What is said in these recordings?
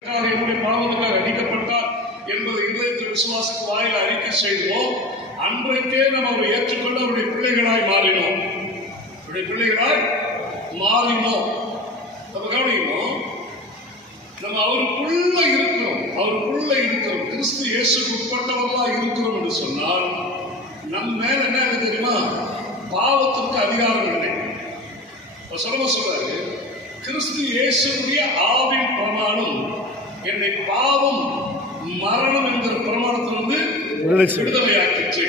என்னுடைய பாவத்துக்காக அடிக்கப்பட்டார் என்பதை இதயத்தில் விசுவாசத்து வாயில அறிக்கை செய்தோம். அன்றைக்கே நம்ம அவரை ஏற்றுக்கொண்டு அவருடைய பிள்ளைகளாய் மாறினோம். அவருடைய பிள்ளைகளாய் மாறினோம். நம்ம கவனிக்கணும். நம்ம அவருக்குள்ள இருக்கிறோம். அவருக்குள்ள இருக்கிறோம். கிறிஸ்து இயேசுக்கு உட்பட்டவர்களா இருக்கிறோம் என்று சொன்னால் நம் மேல என்ன தெரியுமா? பாவத்திற்கு அதிகாரம் இல்லை. சொல்ல சொல்றாரு கிறிஸ்து இயேசுடைய ஆவின் பிரமாணம் என்னை பாவம் மரணம் என்கிற பிரமாணத்திலிருந்து. விடுதலையாக்கிற்று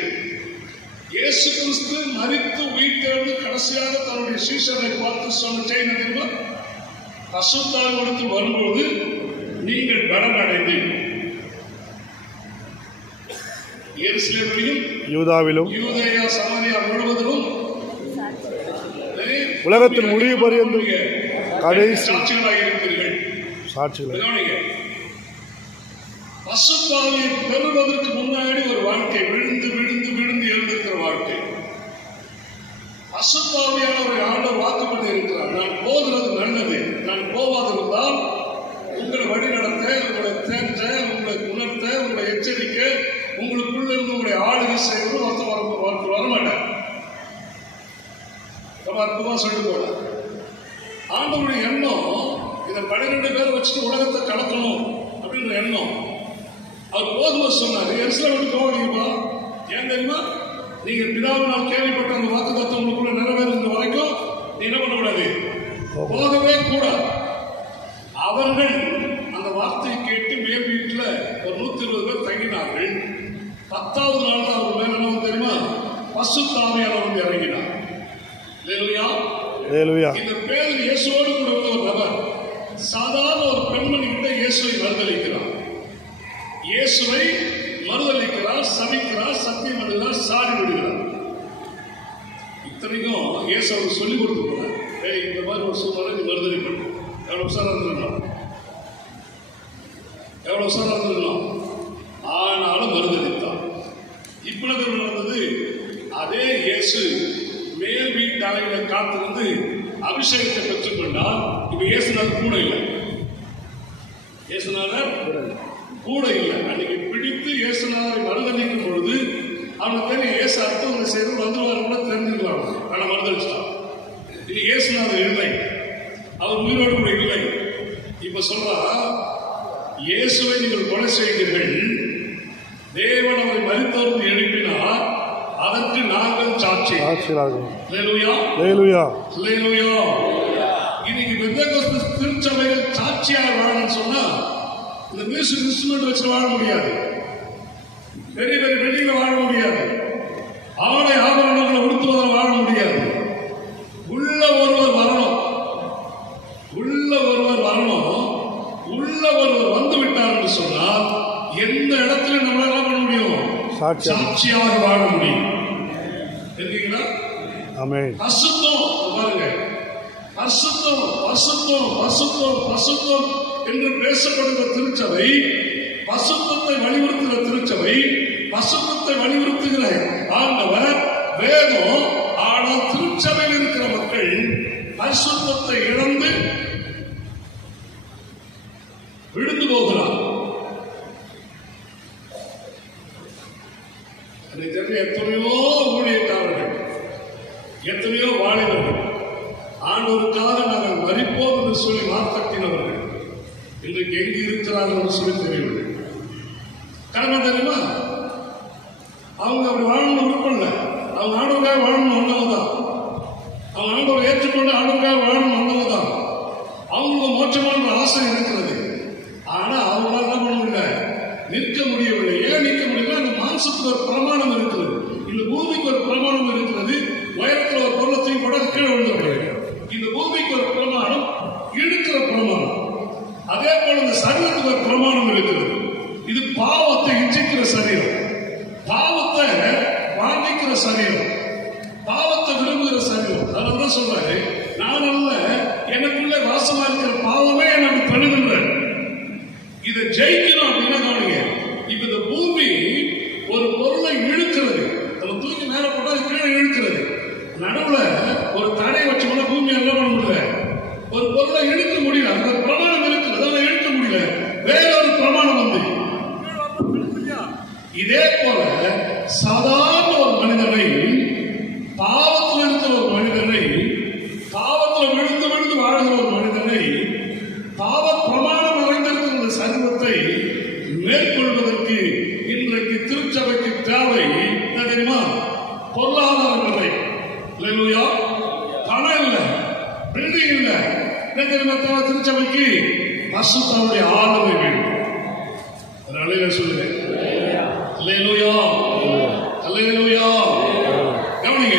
இயேசு கிறிஸ்து மரித்து உயிர்த்தெழுந்து கடைசியாக தன்னுடைய சீஷரை பார்த்து சொன்ன செய்தி தெரியுமா? பசுத்தாவிடத்து வரும்போது நீங்கள் பலம் அடைந்து எருசலேமிலும் யூதாவிலும் உலகத்தின் முடிவு பரியந்தம் கடைசி சாட்சிகளாக இருப்பீர்கள். சாட்சிகளை. கவனிங்க. பெறுவதற்கு முன்னாடி ஒரு வாழ்க்கை விழுந்து விழுந்து விழுந்து எழுந்திருக்கிற வாழ்க்கை. பசுத்தாவியான ஒரு ஆண்டவர் பண்ணி இருக்கிறார். நான் போகிறது நல்லது. நான் போவாதிருந்தால் உங்களை வழி நடத்த உங்களை தேற்ற உங்களை உணர்த்த உங்களை எச்சரிக்க உங்களுக்குள்ள இருந்து உங்களுடைய ஆளுகை செய்வது ஒருத்தர் வர ஒருத்தர் வரமாட்டார் ரொம்ப அற்புதமா சொல்லி போல ஆண்டவருடைய எண்ணம் இதை பன்னிரெண்டு பேரை வச்சுட்டு உலகத்தை கலக்கணும் அப்படின்ற எண்ணம். அவர் போதுமா சொன்னாரு. எரிசல விட்டு போவீங்கப்பா ஏன் தெரியுமா நீங்க பிதாவினால் கேள்விப்பட்ட அந்த வாக்கு தத்துவம் உங்களுக்குள்ள நிறைவேறுகிற வரைக்கும் நீ என்ன பண்ணக்கூடாது? போகவே கூடாது. அவர்கள் அந்த வார்த்தையை கேட்டு மேல் வீட்டுல ஒரு நூத்தி இருபது பேர் தங்கினார்கள். பத்தாவது நாள் தான் அவர் மேல என்ன தெரியுமா? பசு தாமையால் வந்து இறங்கினார். இந்த பேர் இயேசுவோடு கூட ஒரு நபர் சாதாரண ஒரு பெண்மணி கிட்ட இயேசுவை மறுதளிக்கிறார் இயேசுவை மறுதளிக்கிறார் சபிக்கிறார் சத்தியம் பண்ணுகிறார் சாடி விடுகிறார். இத்தனைக்கும் இயேசு அவருக்கு சொல்லிக் கொடுத்து போனார் ஏய் இந்த மாதிரி ஒரு சூழ்நிலை நீ மறுதளி பண்ணு எவ்வளவு உஷாரா இருந்திருக்கலாம்? எவ்வளோ உஷாரா இருந்திருக்கலாம்? ஆனாலும் மறுதளித்தான் இப்பொழுது நடந்தது. அதே இயேசு மேல் வீட்டு காத்து வந்து அபிஷேகத்தை பெற்றுக்கொண்டால் இப்ப இயேசுநாதர் கூட இல்லை. இயேசுநாதர் கூட இல்லை அன்னைக்கு பிடித்து இயேசுநாதரை மறுதளிக்கும் பொழுது அவனுக்கு தெரியும் இயேசு அர்த்தங்களை செய்து வந்துருவாரு கூட தெரிஞ்சுக்கலாம். ஆனா மறுதளிச்சிட்டான். இது இயேசுநாதர் இல்லை. அவர் உயிரோடு கூட இல்லை. இப்ப சொல்றா இயேசுவை நீங்கள் கொலை செய்தீர்கள். தேவன் அவரை மறித்தவர்கள் எழுப்பினார். அதற்கு நாங்கள் சாட்சி. இன்னைக்கு திருச்சபைகள் சாட்சியாக வாழணும்னு சொன்னா இந்த மியூசிக் இன்ஸ்ட்ருமெண்ட் வச்சு வாழ முடியாது. பெரிய பெரிய வெள்ளியில வாழ முடியாது. ஆடை ஆபரணங்களை உடுத்துவதில் வாழ முடியாது. உள்ள ஒருவர் வரணும். உள்ள ஒருவர் வரணும். உள்ள ஒருவர் வந்து விட்டார் என்று சொன்னால் எந்த இடத்துல நம்மளால என்ன பண்ண முடியும் சாட்சியாக வாழ முடியும். இருக்கீங்களா ஆமென். பசுத்தம் பாருங்க. பசுத்தம் பசுத்தம் பசுத்தம் பசுத்தம் என்று பேசப்படுகிற திருச்சபை பசுத்தத்தை வலியுறுத்துகிற திருச்சபை பசுத்தத்தை வலியுறுத்துகிற ஆண்டவர் வேதம் ஆனால் திருச்சபையில் இருக்கிற மக்கள் பரிசுத்தத்தை இழந்து விழுந்து போகிறார். sobre இது பாவத்தை இச்சிக்கிற சரீரம். பாவத்தை வாங்கிக்கிற சரீரம். பாவத்தை விரும்புகிற சரீரம். அதனால தான் சொல்றாரு நான் அல்ல எனக்குள்ள வாசமா இருக்கிற பாவமே எனக்கு தழுகின்றேன் இதை ஜெயிக்கணும் அப்படின்னா கவனிங்க இப்ப இந்த பூமி ஒரு பொருளை இழுக்கிறது நம்ம தூக்கி மேல போட்டா அது கீழே இழுக்கிறது நடுவுல ஒரு தடை வச்சோம்னா பூமி எல்லாம் பண்ண முடியல ஒரு பொருளை இழுக்க முடியல அந்த பிரமாணம் இருக்குது அதனால இழுக்க முடியல இதே போல சாதாரண ஒரு மனிதனை பாவத்தில் இருக்கிற ஒரு மனிதனை பாவத்தில் விழுந்து விழுந்து வாழ்கிற ஒரு மனிதனை பாவ பிரமாணம் நிறைந்திருக்கிற இந்த சரீரத்தை மேற்கொள்வதற்கு இன்றைக்கு திருச்சபைக்கு தேவை. தெரியுமா? பொருளாதார நிலை இல்லையா பணம் இல்லை. பில்டிங் இல்லை. என்ன தெரியுமா திருச்சபைக்கு? பசுத்தாவுடைய ஆளுமை வேண்டும். ஒரு அலையில சொல்லுங்க. அல்லேலூயா அல்லேலூயா கவனிங்க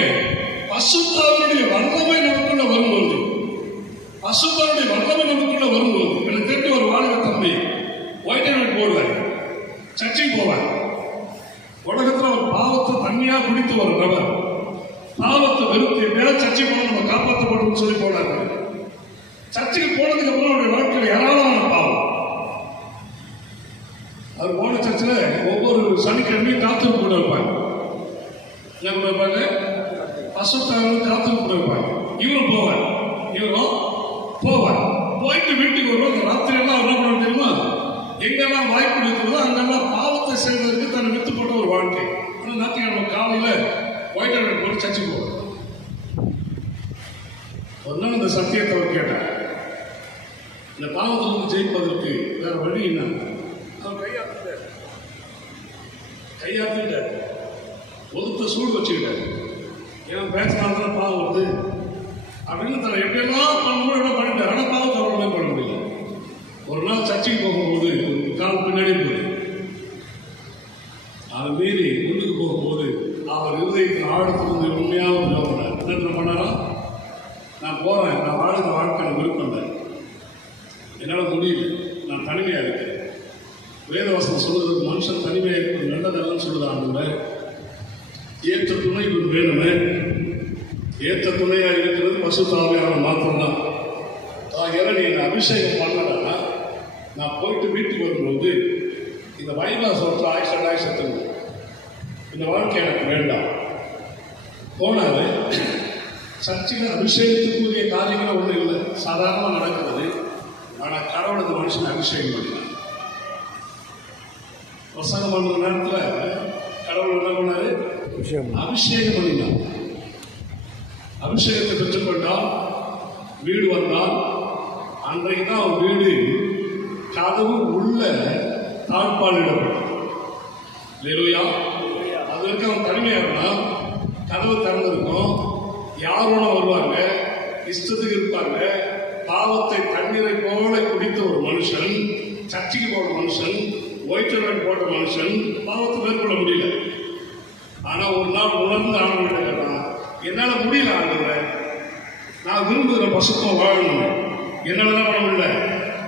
பசுத்தாவுடைய வல்லமை நமக்குள்ள வரும்போது பசுத்தாவுடைய வல்லமை நமக்குள்ள வரும்போது எனக்கு தெரிஞ்ச ஒரு வாலிப தம்பி ஒயிட் அண்ட் போடுவார். சர்ச்சைக்கு போவார். உலகத்தில் ஒரு பாவத்தை தண்ணியா குடித்து ஒரு நபர். பாவத்தை வெறுத்து எப்படியாவது சர்ச்சைக்கு போன நம்ம காப்பாற்றப்படும் சொல்லி போனாங்க சர்ச்சைக்கு போனதுக்கு அப்புறம் அவருடைய வாழ்க்கையில் ஏராளமான அது போன சர்ச்சில் ஒவ்வொரு சனிக்கிழமையும் காத்திருப்பு கூட வைப்பாங்க. என்ன கூட வைப்பாங்க? பசுத்தாரும் காத்திருப்பு கூட வைப்பாங்க. இவரும் போவார். இவரும் போவார். போயிட்டு வீட்டுக்கு வருவோம் அந்த ராத்திரியெல்லாம் அவர் என்ன பண்ண தெரியுமா? எங்கெல்லாம் வாய்ப்பு இருக்கிறதோ அங்கெல்லாம் பாவத்தை செய்வதற்கு தன்னை வித்துப்பட்ட ஒரு வாழ்க்கை. ஆனால் ஞாயிற்றுக்கிழமை காலையில் ஒயிட் அண்ட் போட்டு சர்ச்சுக்கு போவார். ஒரு நாள் இந்த சத்தியத்தை அவர் கேட்டார். இந்த பாவத்திலிருந்து ஜெயிப்பதற்கு வேற வழி என்ன? அவர் கையாத்திட்டார் கையாத்திட்டார் ஒதுத்த சூடு வச்சுக்கிட்டார். ஏன் பேசினால தான் பாவம் வருது? அப்படின்னு தன்னை எப்படியெல்லாம் பண்ண முடியும் பண்ணிட்டார் ஆனால் பாவத்தை அவரால் பண்ண முடியல. ஒரு நாள் சர்ச்சைக்கு போகும்போது கால் பின்னாடி இருந்தது. அதை மீறி முன்னுக்கு போகும்போது அவர் இருதயத்தின் ஆழத்திலிருந்து உண்மையாக ஒரு என்ன பண்ணாரா? நான் போகிறேன் நான் வாழ்ந்த வாழ்க்கை விருப்பம் இல்லை. என்னால் முடியல. நான் தனிமையாக இருக்கேன். வேதவசனம் சொல்றது மனுஷன் தனிமையாக இருப்பது நல்லதல்லன்னு சொல்லுது ஆண்டுல ஏற்ற துணை இவன் வேணுமே. ஏற்ற துணையாக இருக்கிறது பசு தாவையான மாத்திரம்தான். ஆகிய நீ என்னை அபிஷேகம் பண்ணலன்னா நான் போயிட்டு வீட்டுக்கு வரும்போது இந்த வைரா சொல்ற ஆயிஷன் ஆயிஷத்துங்க இந்த வாழ்க்கை எனக்கு வேண்டாம். போனாரு. சர்ச்சையில் அபிஷேகத்துக்குரிய காரியங்கள் ஒன்றும் இல்லை. சாதாரணமாக நடக்கிறது. ஆனால் கடவுள் மனுஷன் மனுஷனை அபிஷேகம் பண்ணினார் பிரசங்கம் பண்ணுற நேரத்தில் கடவுள் என்ன பண்ணாரு? அபிஷேகம். பண்ணினார் அபிஷேகத்தை பெற்றுக்கொண்டால் வீடு வந்தால் அன்றைக்கு தான் அவன் வீடு கதவு உள்ள தாழ்பாலிடப்படும் லேலுயா அது வரைக்கும் அவன் தனிமையாக இருந்தான் கதவு திறந்திருக்கும். யார் வேணா வருவாங்க. இஷ்டத்துக்கு இருப்பாங்க. பாவத்தை தண்ணீரை போல குடித்த ஒரு மனுஷன் சர்ச்சைக்கு போன மனுஷன் ஒயிட் போட்ட மனுஷன் பாவத்தை மேற்கொள்ள முடியல. ஆனா ஒரு நாள் உணர்ந்து ஆண்டு என்னால முடியல ஆண்டுல நான் விரும்புகிற பசுத்தம் வாழணும். என்னால என்ன பண்ண முடியல.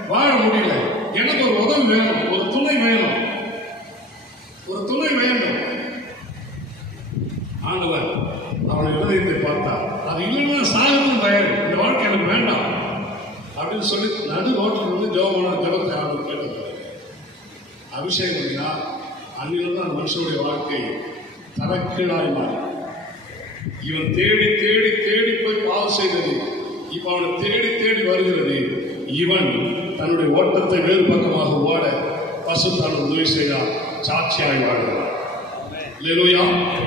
வாழ முடியல. எனக்கு ஒரு உதவி வேணும். ஒரு துணை வேணும். ஒரு துணை வேணும் ஆண்டவர் அவனை இருதயத்தை பார்த்தார். அது இல்லைன்னா சாகணும் பயம் இந்த வாழ்க்கை எனக்கு வேண்டாம். அப்படின்னு சொல்லி நடு ரோட்டில் வந்து ஜோமான ஜபத்தை ஆண்டு கேட்டுக்கிறார் அபிஷேகம் பண்ணினா அன்னிலிருந்து மனுஷனுடைய வாழ்க்கை தரக்கீழாய் மாறி இவன் தேடி தேடி தேடி போய் பாவம் செய்தது. இப்ப அவனை தேடி தேடி வருகிறது. இவன் தன்னுடைய ஓட்டத்தை வேறு பக்கமாக ஓட பசு தான் உதவி செய்தார் சாட்சியாய் வாழ்கிறான். Hallelujah.